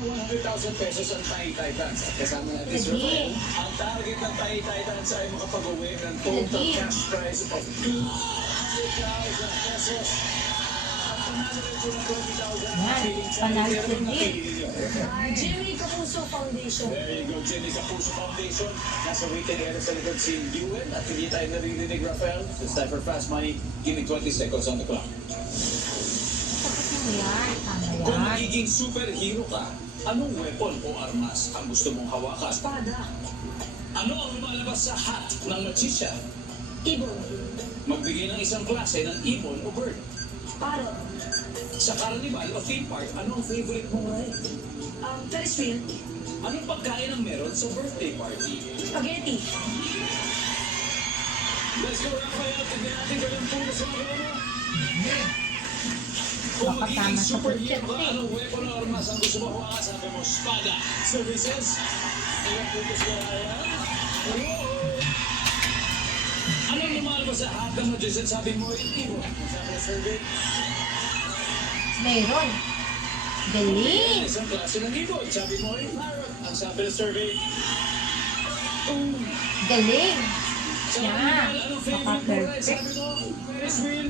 ng 100,000 pesos ang Thai Titans. At kasama natin si Rafael. Ang target ng Thai Titans ay makapag-uwi ng total cash prize of 200,000 pesos. At panalo rin po ng 20,000. Panalo si Jimmy Kapuso Foundation. There you go, Jimmy Kapuso Foundation. Nasa waiting area sa likod si Ewan at hindi tayo naririnig, Rafael. It's time for Fast Money. Give me 20 seconds on the clock. Sapat mo yan. Tama Kung yan. magiging superhero ka, anong weapon o armas ang gusto mong hawakan? Espada. Ano ang lumalabas sa hat ng magician? Ibon. Magbigay ng isang klase ng ibon o bird. Parrot. Sa carnival o theme park, ano ang favorite mong ride? Ferris wheel. Anong pagkain ang meron sa birthday party? Spaghetti. Let's go, Rafael. Tignan natin kung yung puno sa mga mo. Kung Baka magiging tama sa superhero budget ka, eh. anong weapon o armas ang gusto mo hawakan? Sabi mo, espada. Services? Ilang putos ka kaya? Anong lumalabas sa hat ng magician? Sabi mo, ibon. Sabi mo, survey. Meron. Galing. Isang klase ng ibon. Sabi mo, parrot. Ang sabi ng survey. Galing. Sa Yeah. carnival, anong favorite mo ride? Maka-perfect. Sabi mo, Ferris wheel.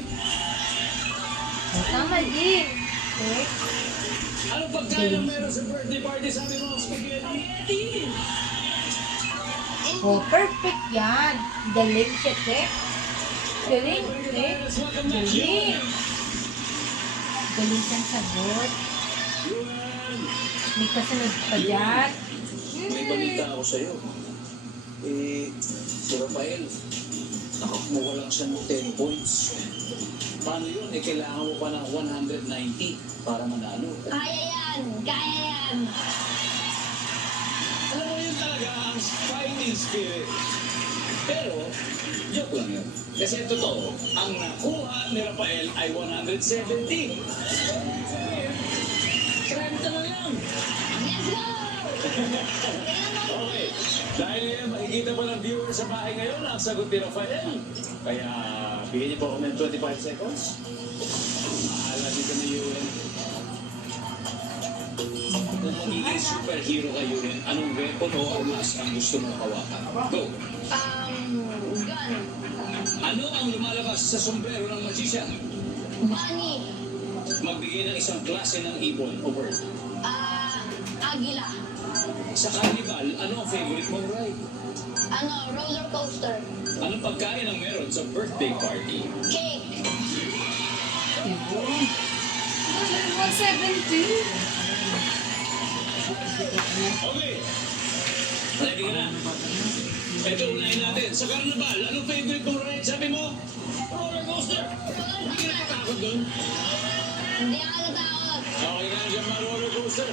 O, tama din. Okay. Anong pagkain ang meron sa birthday party? Sabi mo, spaghetti. Oh, perfect yan. Galing siya, te. Galing, te. Galing. Galing siyang sagot. May kasunod pa dyan. May balita ako sa'yo. Si Rafael, nakakuha lang siya ng 10 points. Paano yun? Kailangan mo pa ng 190 para manalo. Kaya yan. Kaya yan. Alam mo yun talaga ang fighting spirit. Pero, joke lang yun. Kasi totoo, ang nakuha ni Rafael ay 170. 30 na lang. Let's go! Okay. Dahil yan, makikita pa ng viewer sa bahay ngayon ang sagot ni Rafael. Kaya, bigyan niyo po ako ng 25 seconds. Mahala dito na Ewan. Kung magiging superhero ka, Ewan, anong weapon o armas ang gusto mong hawakan? Go! Gun. Ano ang lumalabas sa sombrero ng magician? Bunny. Magbigay ng isang klase ng ibon o bird. Agila. Sa carnival, ano ang favorite mong ride? Roller coaster. Anong pagkain ang meron sa birthday party? Cake. 170. Okay. Ready ka na? Ito, unahin natin. Sa carnival, anong favorite mong ride? Sabi mo? Roller coaster. Hindi ka natatakot dun? Hindi ako natakot. Okay na dyan mga roller coaster.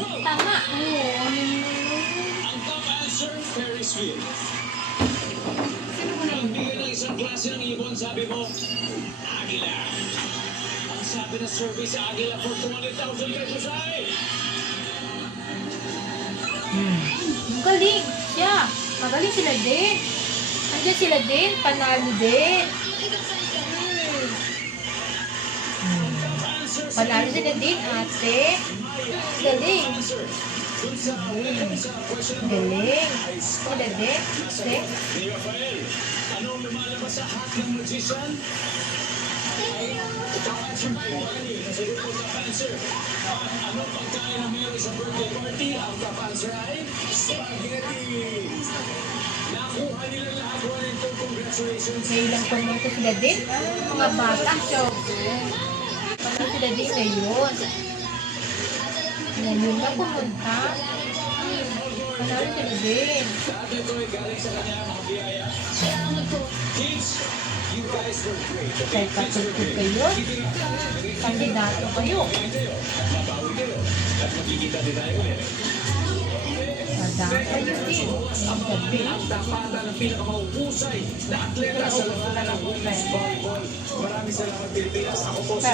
Wow! Tama. Ang top answer, Ferris wheel. Magbigay ng isang klase ng ibon, sabi mo, Agila. Ang sabi na survey sa Agila for 200,000 pesos ay... Magaling siya. Magaling sila din. Andiyan sila din. Panalo din. Panalo sila din, ate. Galing. Galing. Sila din. Ate. Ni Rafael, anong lumalabas sa hat ng magician? Top answer by Bonnie. Nasagot mo top answer. Anong pagkain ang meron sa birthday party? Ang top answer ay spaghetti. Nakuha nila lahat. Congratulations. May ilang pumunta sila din. Mga bata. So, panalo sila din ngayon. Ngayon na pumunta. Panalo sila din. Lahat ito ay galing sa kanya mga biyaya. Salamat po. Kids, you guys were great. Kaya katulog kayo. Kandidato kayo. Mabawi kayo. At magkikita din tayo ulit. Madami kayo din. Ang gabi ang tapatan ng pinakamahusay na atleta sa larangan ng women's volleyball. Maraming salamat Pilipinas. Ako po si